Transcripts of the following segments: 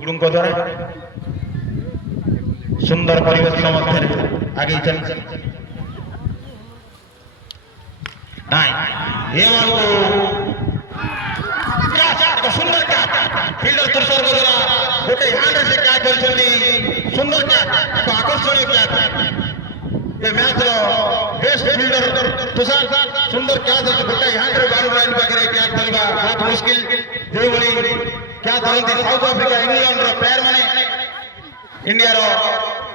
गुरुଙ୍କ द्वारा सुंदर परिवेश मध्य आगे चलते सुंदर फिल्डर तुषार द्वारा गोटे हैंड से क्या करछंती सुंदर क्या आकर्षणीय क्या मैच बेस्ट फिल्डर तुषार सुंदर क्या गोटे हैंड रे बाउंड्री लाइन पाखे क्या करबा बहुत मुश्किल जे भली क्या करती साउथ आफ्रिका इंग्लैंड रो प्लेयर माने इंडिया रो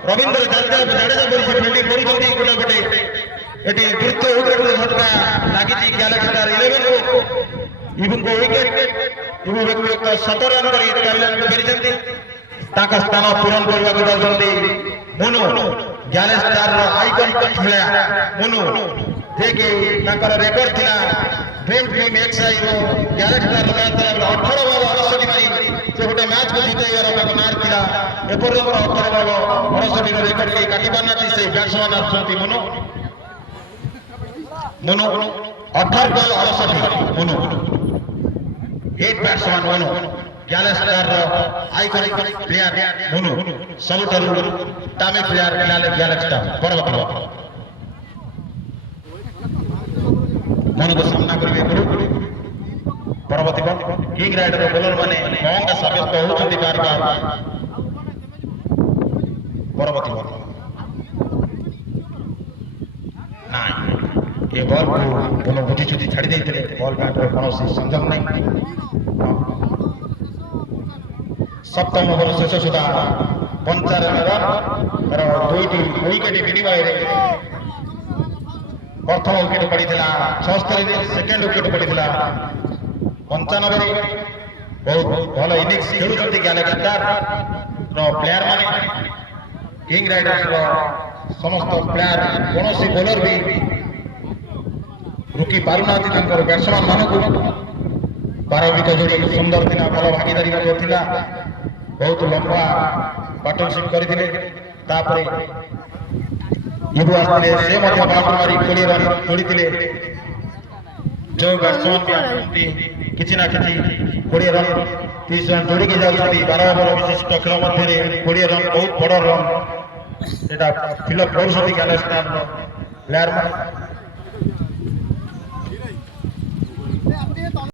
रविंद्र जडेजा बोली फील्डिंग करूछंती गोटे गोटे एटी तृतीय विकेट झटका लागिची गैलेक्सी स्टार 11 को इवन को विकेट इवन व्यक्ति 17 रन करी थाईलैंड को फेरिछंती ताका स्थान पूरण करबा को जाउछंती मोनू गैलेक्सी स्टार रो आइकन खेला मोनू जे कि ताकर रेकर्ड थिला ड्रीम टीम एक्सआई रो गैलेक्सी स्टार मैच 18 बॉल 68 मारी से गोटे मैच को जीतेइबार ताको नार थिला एपर्यंत 18 बॉल 68 रो रेकर्ड के काटी पारनाती से बैट्समैन आछंती Monu 18 ball 68 Monu 8 batsman Monu galaxy star iconic player Monu सबुठारु टामी प्लेयर गैलेक्सी स्टार परवर्ती मोनू को सामना करिवे परवर्ती किंग राइडर बॉलर माने महंगा साब्यस्त होउछंती बार बार परवर्ती ये बॉल को दोनों बुझी छुटी छाड़ी देते बॉल बैट रे कौन संजम नहीं सप्तम ओवर शेष सुधा 95 रन तर दुईटी विकेट विनिमय प्रथम विकेट पड़ीला 76 रे सेकंड विकेट पड़ीला 95 रे बहुत भल इनिंग्स खेलुछंती गैलेक्सी स्टार रो प्लेयर माने किंग राइडर्स रो समस्त प्लेयर कोनोसी बॉलर भी रुकी पारुना बैट्समैन मानक 12 विकेट जोड़ी सुंदर थिला भल भागीदारी थिला बहुत लंबा पार्टनरशिप करथिले तापरे इबु आस्ते से मध्य बाउंड्री मारी 20 रन जोड़ीथिले जो बैट्समैन भी आछंती किछि ना किछि 20 रन 30 रन जोड़ी के जाउछंती 12 ओवर विशिष्ट खेल मध्य 20 रन बहुत बड़ रन एटा फिलअप करूछंती गैलेक्सी स्टार प्लेयर माने